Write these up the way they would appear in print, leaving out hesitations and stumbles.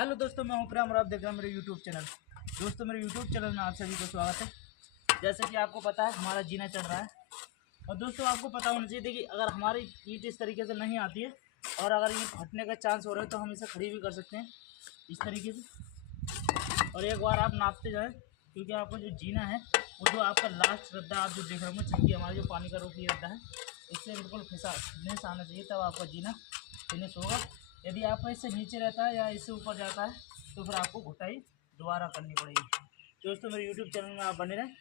Hello दोस्तों, मैं हूं प्रेम और आप देख रहे हैं मेरे यूट्यूब चैनल। दोस्तों, मेरे यूट्यूब चैनल में आप सभी को स्वागत है। जैसे कि आपको पता है, हमारा जीना चढ़ रहा है। और दोस्तों, आपको पता होना चाहिए कि अगर हमारी ईंट इस तरीके से नहीं आती है और अगर ईंट फटने का चांस हो रहा है तो हम इसे खड़ी भी कर सकते हैं इस तरीके से। और एक बार आप नापते जाएँ, क्योंकि आपका जो जीना है वो जो आपका लास्ट रद्दा आप जो देख रहे होंगे, चंकी हमारा जो पानी का रोकी रद्दा है, इससे बिल्कुल फिनिश आना चाहिए, तब आपका जीना फिनिश होगा। यदि आपका इससे नीचे रहता है या इससे ऊपर जाता है तो फिर आपको घुटाई दोबारा करनी पड़ेगी। दोस्तों, मेरे यूट्यूब चैनल में आप बने रहें,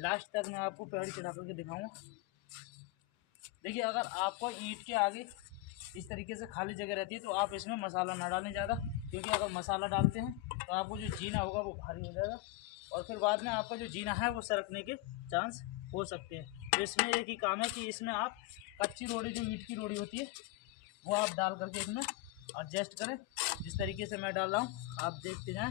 लास्ट तक मैं आपको पेड़ चढ़ा करके दिखाऊंगा। देखिए, अगर आपको ईंट के आगे इस तरीके से खाली जगह रहती है तो आप इसमें मसाला ना डालें ज़्यादा, क्योंकि अगर मसाला डालते हैं तो आपको जो जीना होगा वो भारी हो जाएगा और फिर बाद में आपका जो जीना है वो सरकने के चांस हो सकते हैं। तो इसमें एक ही काम है कि इसमें आप कच्ची रोड़ी, जो ईंट की रोड़ी होती है, वो आप डाल करके इसमें एडजस्ट करें। जिस तरीके से मैं डाल रहा हूँ आप देखते जाएं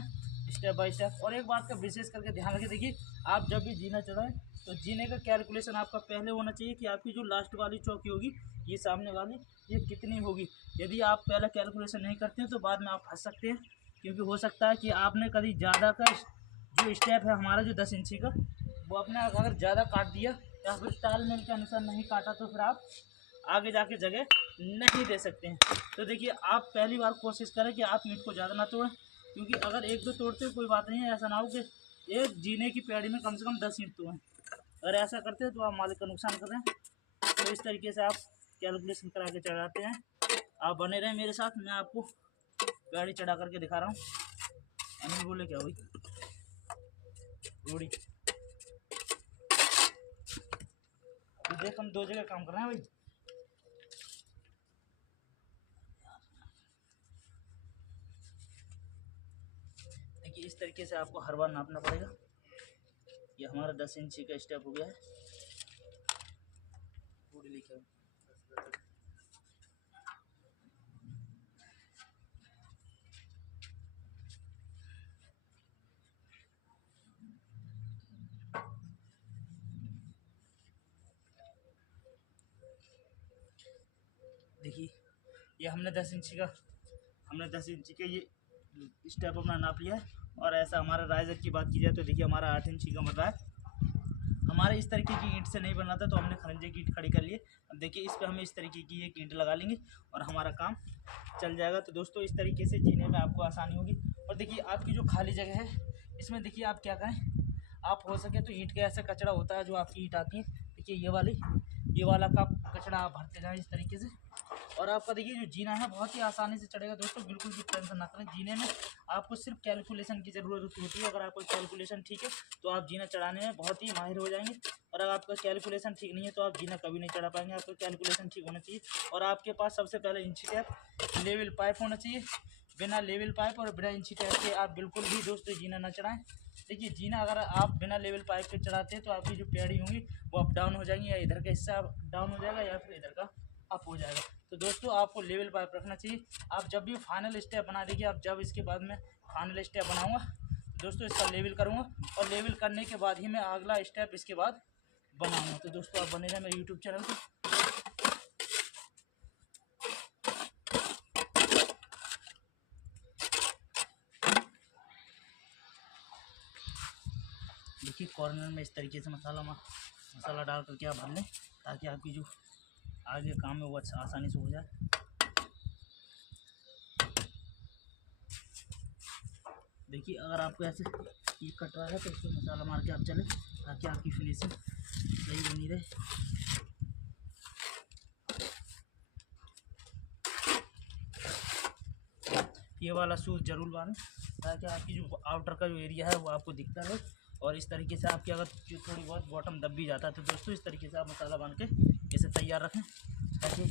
स्टेप बाय स्टेप। और एक बात का विशेष करके ध्यान रखें, देखिए, आप जब भी जीना चढ़ाएं तो जीने का कैलकुलेशन आपका पहले होना चाहिए कि आपकी जो लास्ट वाली चौकी होगी, ये सामने वाली, ये कितनी होगी। यदि आप पहले कैलकुलेशन नहीं करते हैं तो बाद में आप फंस सकते हैं, क्योंकि हो सकता है कि आपने कभी ज़्यादा का जो स्टेप है हमारा जो 10 इंची का, वो अपने अगर ज़्यादा काट दिया या फिर तालमेल के अनुसार नहीं काटा तो फिर आप आगे जाके जगह नहीं दे सकते हैं। तो देखिए, आप पहली बार कोशिश करें कि आप ईंट को ज़्यादा ना तोड़ें, क्योंकि अगर एक दो तोड़ते हो कोई बात नहीं है, ऐसा ना हो कि एक जीने की पेड़ी में कम से कम 10 ईंट तोड़ें। अगर ऐसा करते हैं तो आप मालिक का नुकसान कर रहे हैं। तो इस तरीके से आप कैलकुलेशन करा के चढ़ाते हैं। आप बने रहें मेरे साथ, मैं आपको गाड़ी चढ़ा करके दिखा रहा हूँ। अनिल बोले क्या हुई रोड़ी, तो देख हम दो जगह काम कर रहे हैं भाई। देखिए, इस तरीके से आपको हर बार नापना पड़ेगा। ये हमारा 10 इंची का स्टेप हो गया है। पूरी लिखे देखिए, ये हमने 10 इंची का ये स्टेप अपना नाप लिया है। और ऐसा हमारा राइजर की बात की जाए तो देखिए, हमारा 8 इंची का बन रहा है। हमारे इस तरीके की ईंट से नहीं बनना था तो हमने खरंजे की ईंट खड़ी कर लिए। अब देखिए, इस पर हमें इस तरीके की एक ईंट लगा लेंगे और हमारा काम चल जाएगा। तो दोस्तों, इस तरीके से जीने में आपको आसानी होगी। और देखिए, आपकी जो खाली जगह है इसमें देखिए आप क्या करें, आप हो सके तो ईंट का ऐसा कचरा होता है जो आपकी ईंट आती है, देखिए ये वाला का कचरा आप भरते जाएँ इस तरीके से। और आपका देखिए जो जीना है बहुत ही आसानी से चढ़ेगा। दोस्तों, बिल्कुल भी टेंशन ना करें। जीने में आपको सिर्फ कैलकुलेशन की ज़रूरत होती है। अगर आपका कैलकुलेशन ठीक है तो आप जीना चढ़ाने में बहुत ही माहिर हो जाएंगे। और अगर आपका कैलकुलेशन ठीक नहीं है तो आप जीना कभी नहीं चढ़ा पाएंगे। आपका कैलकुलेशन ठीक होना चाहिए और आपके पास सबसे पहले इंची टेप, लेवल पाइप होना चाहिए। बिना लेवल पाइप और बिना इंची टेप के आप बिल्कुल भी दोस्तों जीना ना चढ़ाएं। देखिए, जीना अगर आप बिना लेवल पाइप के चढ़ाते हैं तो आपकी जो पेड़ी होंगी वो अप डाउन हो जाएंगी, या इधर का हिस्सा डाउन हो जाएगा या फिर इधर का अप हो जाएगा। तो दोस्तों, आपको लेवल पाइप रखना चाहिए। आप जब भी फाइनल स्टेप बना देखिए, आप जब इसके बाद में फाइनल स्टेप बनाऊंगा दोस्तों, इसका लेवल करूंगा और लेवल करने के बाद ही मैं अगला स्टेप इसके बाद बनाऊंगा। तो दोस्तों, आप बने रहें मेरे यूट्यूब चैनल पर। देखिए, कॉर्नर में इस तरीके से मसाला डाल करके आप भर लें, ताकि आपकी जो आगे काम है वो अच्छा आसानी से हो जाए। देखिए, अगर आपको ऐसे ये कट रहा है तो इसको मसाला मार के आप चलें, ताकि आपकी फिनिशिंग सही बनी रहे। ये वाला शूज़ जरूर बांधें, ताकि आपकी जो आउटर का जो एरिया है वो आपको दिखता रहे। और इस तरीके से आपकी अगर जो थोड़ी बहुत बॉटम दब भी जाता है तो दोस्तों, इस तरीके से आप मसाला बांध के इसे तैयार रखें, ताकि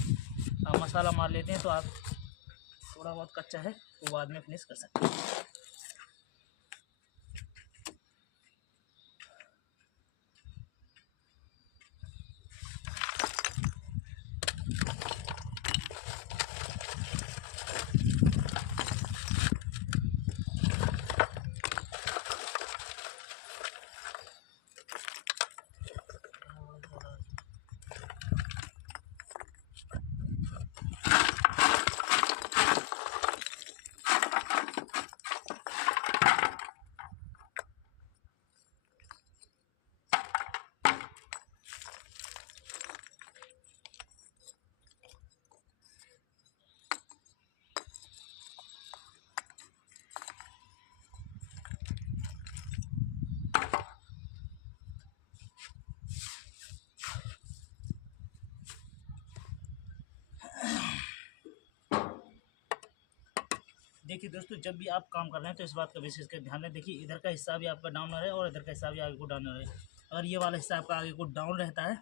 आप मसाला मार लेते हैं तो आप थोड़ा बहुत कच्चा है वो बाद में फिनिश कर सकते हैं। देखिए दोस्तों, जब भी आप काम कर रहे हैं तो इस बात का विशेष कर ध्यान रहे। देखिए इधर का हिस्सा भी आपका डाउन रहे और इधर का हिस्सा भी आगे को डाउन रहे। अगर ये वाला हिस्सा आपका आगे को डाउन रहता है,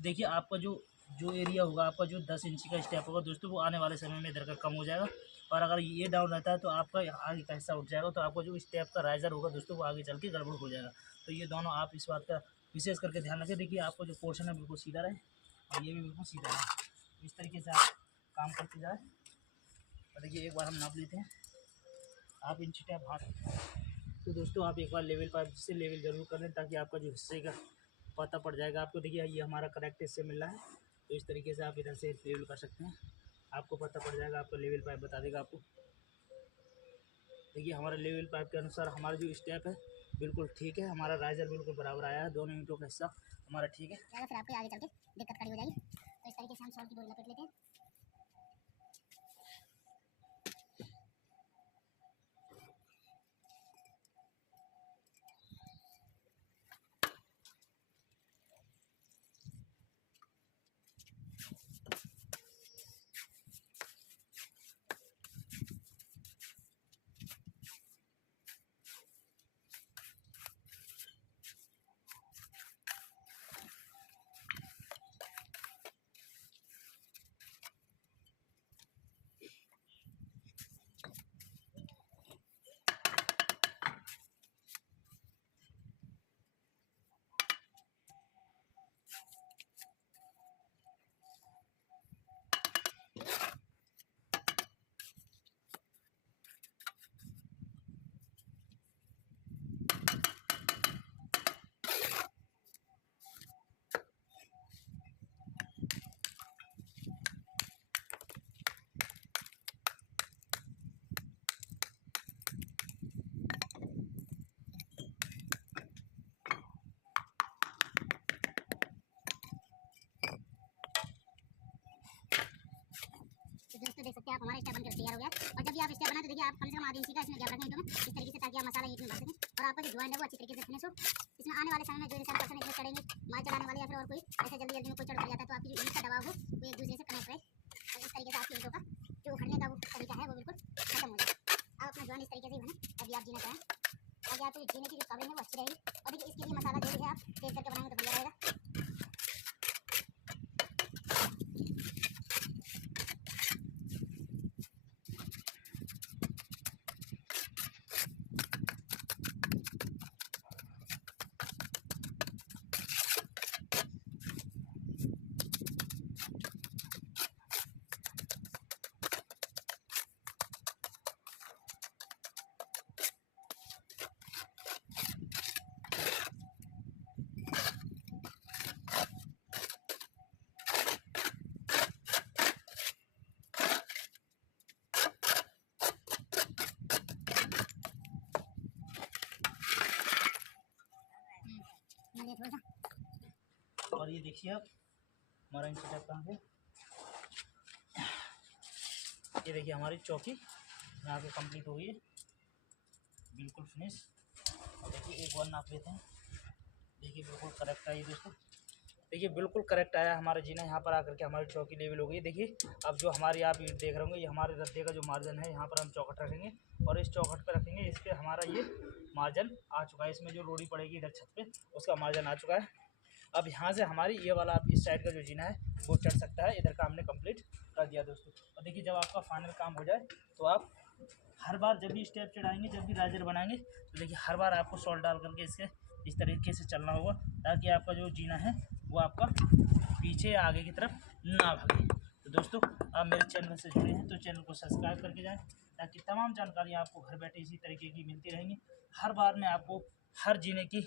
देखिए आपका जो जो एरिया होगा, आपका जो 10 इंची का स्टेप होगा दोस्तों, वो आने वाले समय में इधर का कम हो जाएगा। और अगर ये डाउन रहता है तो आपका आगे का हिस्सा उठ जाएगा, तो आपका जो स्टेप का राइजर होगा दोस्तों, वो आगे चल के गड़बड़ हो जाएगा। तो ये दोनों आप इस बात का विशेष करके ध्यान रखें। देखिए आपका जो पोर्शन है बिल्कुल सीधा रहे और ये भी बिल्कुल सीधा रहे। इस तरीके से आप काम करते जाए। और देखिए एक बार हम नाप लेते हैं, आप इंची टेप हाथ। तो दोस्तों आप एक बार लेवल पाइप से लेवल ज़रूर कर लें, ताकि आपका जो हिस्से का पता पड़ जाएगा आपको। देखिए ये हमारा करेक्ट इससे मिल रहा है, तो इस तरीके से आप इधर से लेवल कर सकते हैं, आपको पता पड़ जाएगा। आपका लेवल पाइप बता देगा आपको। देखिए हमारे लेवल पाइप के अनुसार हमारा जो स्टेप है बिल्कुल ठीक है, हमारा राइजर बिल्कुल बराबर आया है, दोनों ईंटों का हिस्सा हमारा ठीक है। फिर आपको आगे चल के दिक्कत खड़ी हो जाएगी। तो इस तरीके से हम सॉल्ट की डोरी लपेट लेते हैं। तो दोस्तों देख सकते हैं आप हमारा स्टेप बनकर तैयार हो गया। और जब भी आप स्टेप बनाए तो देखिए आप कम से कम आधी इंची का इसमें गैप रखें ईंटों में, इस तरीके से, ताकि आप मसाला ईंट में भर सकें और आपका जो ज्वाइंट है वो अच्छी तरीके से फिनिश हो। इसमें आने वाले समय में जो इंसान पर्सन इसमें चढ़ेंगे, माल चढ़ाने वाले या फिर और कोई ऐसे जल्दी जल्दी में कोई चढ़ जाता है, तो आपकी जो ईंट का दबाव हो वो एक दूसरे से कनेक्ट रहे। और इस तरीके से आपकी ईंटों का जो उखड़ने का वो तरीका है वो बिल्कुल खत्म हो जाए। आप अपना ज्वाइंट इस तरीके से ही बने अभी आप जीना चाहें, ताकि आपको जीने की जो कवरिंग है वो अच्छी रहेगी। और देखिए इसके लिए मसाला जो भी है आप तेज करके बनाएंगे तो बढ़िया रहेगा। और ये देखिए आप हमारा इंची टेप कहाँ पे, ये देखिए हमारी चौकी यहाँ पे कंप्लीट हो गई है, बिल्कुल फिनिश। और देखिए एक बार नाप लेते हैं। देखिए बिल्कुल करेक्ट आई दोस्तों, देखिए बिल्कुल करेक्ट आया हमारा जीना। यहाँ पर आकर के हमारी चौकी लेवल हो गई। देखिए अब जो हमारी आप ईंट देख रहे होंगे, ये हमारे रद्दे का जो मार्जिन है, यहाँ पर हम चौखट रखेंगे और इस चौखट पर रखेंगे। इस पर हमारा ये मार्जिन आ चुका है, इसमें जो लोडी पड़ेगी इधर छत पे उसका मार्जिन आ चुका है। अब यहाँ से हमारी ये वाला आप इस साइड का जो जीना है वो चढ़ सकता है। इधर का हमने कंप्लीट कर दिया दोस्तों। और देखिए जब आपका फाइनल काम हो जाए तो आप हर बार जब भी स्टेप चढ़ाएंगे, जब भी राइजर बनाएंगे, तो देखिए हर बार आपको सॉल्ट डाल करके इसके इस तरीके से चलना होगा, ताकि आपका जो जीना है वो आपका पीछे या आगे की तरफ ना भागे। तो दोस्तों आप मेरे चैनल से जुड़े हैं तो चैनल को सब्सक्राइब करके जाएं, ताकि तमाम जानकारी आपको घर बैठे इसी तरीके की मिलती रहेंगी। हर बार मैं आपको हर जीने की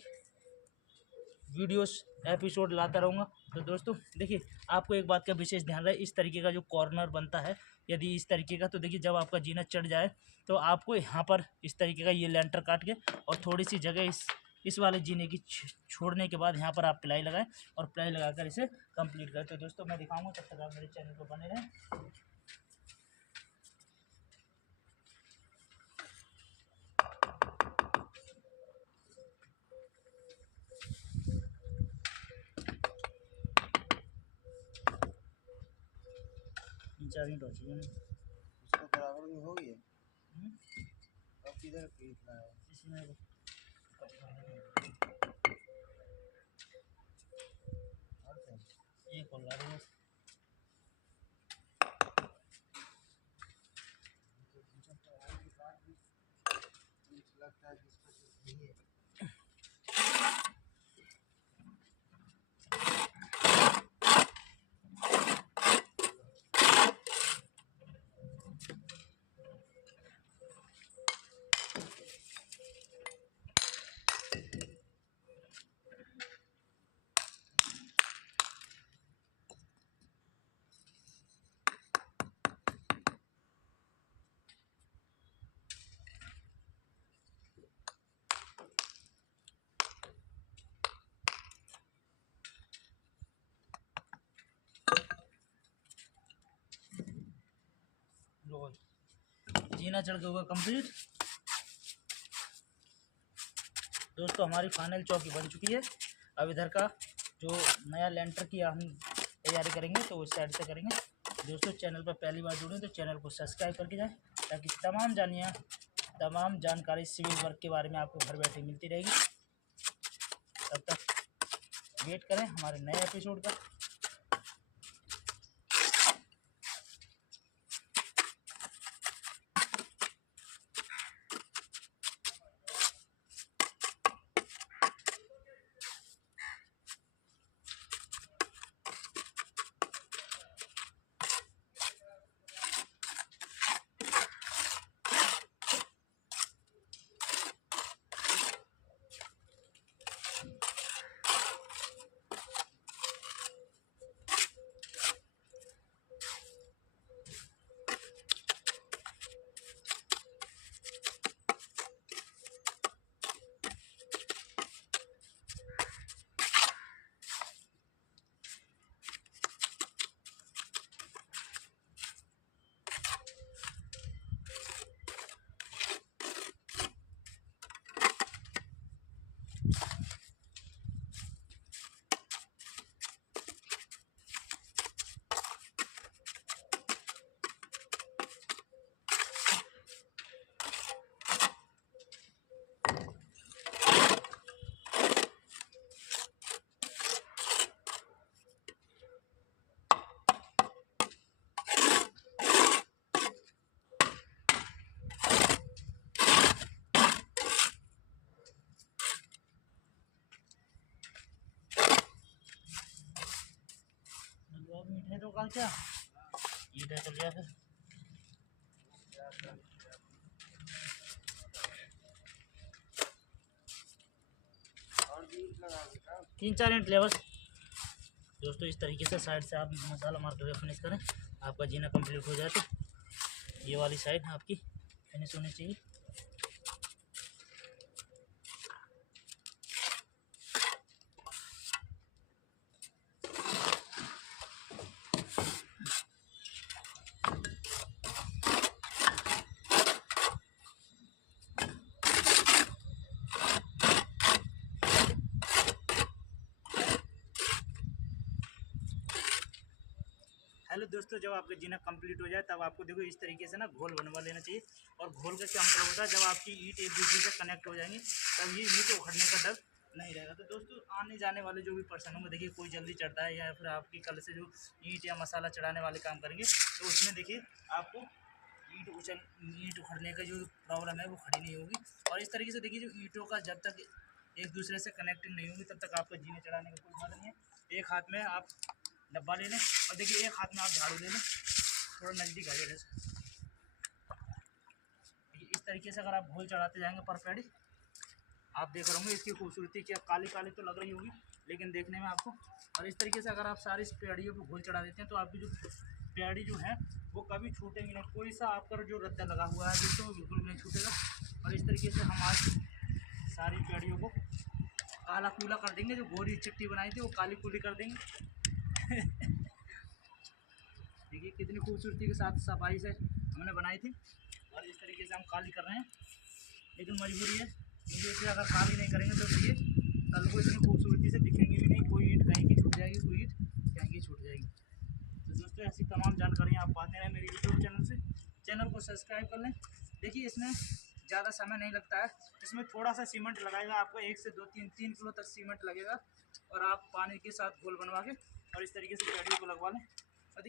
वीडियोस एपिसोड लाता रहूँगा। तो दोस्तों देखिए आपको एक बात का विशेष ध्यान रहे, इस तरीके का जो कॉर्नर बनता है यदि इस तरीके का, तो देखिए जब आपका जीना चढ़ जाए तो आपको यहाँ पर इस तरीके का ये लेंटर काट के और थोड़ी सी जगह इस वाले जीने की छोड़ने के बाद यहाँ पर आप प्लाई लगाएं और प्लाई लगाकर इसे कंप्लीट करें। तो दोस्तों मैं दिखाऊंगा, तब तक आप मेरे चैनल को बने रहें। चार मिनट हो चुके हैं, उसको बराबर में हो गया। किधर खरीदना है? इसमें ये खोल रहा है। लगता है जिसका नहीं है। जीना चढ़ के हुआ कंप्लीट। दोस्तों हमारी फाइनल चौकी बन चुकी है। अब इधर का जो नया लेंटर की हम तैयारी करेंगे तो उस साइड से करेंगे। दोस्तों चैनल पर पहली बार जुड़े तो चैनल को सब्सक्राइब करके जाएं, ताकि तमाम जानकारी सिविल वर्क के बारे में आपको घर बैठे मिलती रहेगी। तब तक वेट करें हमारे नए एपिसोड का। मीठे तो कल क्या ईट है चल गया फिर। और भी लगा बेटा। 3-4 ईंट लेवल। दोस्तों इस तरीके से साइड से आप मसाला मार कर फिनिश करें। आपका जीना कंप्लीट हो जाए तो ये वाली साइड आपकी फिनिश होनी चाहिए। हेलो दोस्तों, जब आपका जीना कंप्लीट हो जाए तब आपको देखो इस तरीके से ना घोल बनवा लेना चाहिए। और घोल का क्या मतलब होता है, जब आपकी ईंट एक दूसरे से कनेक्ट हो जाएंगी तब ये ईंट उखड़ने का डर नहीं रहेगा। तो दोस्तों आने जाने वाले जो भी पर्सन होंगे, देखिए कोई जल्दी चढ़ता है या फिर आपकी कल से जो ईंट या मसाला चढ़ाने वाले काम करेंगे तो उसमें देखिए आपको ईंट उखड़ने का जो प्रॉब्लम है वो खड़ी नहीं होगी। और इस तरीके से देखिए जो ईंटों का जब तक एक दूसरे से कनेक्टिंग नहीं होगी तब तक आपको जीने चढ़ाने का कोई फायदा नहीं है। एक हाथ में आप डब्बा ले लें और देखिए एक हाथ में आप झाड़ू ले लें, थोड़ा नज़दीक आ जाए। इस तरीके से अगर आप घोल चढ़ाते जाएंगे पर पेड़ी, आप देख रहे होंगे इसकी खूबसूरती क्या काली काली तो लग रही होगी लेकिन देखने में आपको। और इस तरीके से अगर आप सारी इस पेड़ियों पर घोल चढ़ा देते हैं तो आपकी जो पेड़ी जो है वो कभी छूटेंगी नहीं। कोई सा आपका जो रद्दा लगा हुआ है जिससे वो बिल्कुल नहीं छूटेगा। और इस तरीके से हम आज सारी पेड़ियों को काला कूला कर देंगे। जो गोरी चिट्टी बनाई थी वो काली कूली कर देंगे। देखिए कितनी खूबसूरती के साथ सफाई से हमने बनाई थी और इस तरीके से हम काली कर रहे हैं। लेकिन मजबूरी है, मुझे इसे अगर काली नहीं करेंगे तो ये कल को इतनी खूबसूरती से दिखेंगी भी नहीं। कोई ईंट कहीं की छूट जाएगी, कोई ईंट कहीं की छूट जाएगी। तो दोस्तों ऐसी तमाम जानकारियाँ आप पाते रहें मेरे यूट्यूब चैनल से। चैनल को सब्सक्राइब कर लें। देखिए इसमें ज़्यादा समय नहीं लगता है। इसमें थोड़ा सा सीमेंट लगाएगा, आपको 1 से 2-3 किलो तक सीमेंट लगेगा और आप पानी के साथ घोल बनवा के और इस तरीके से पेड़ियों को लगवा लें।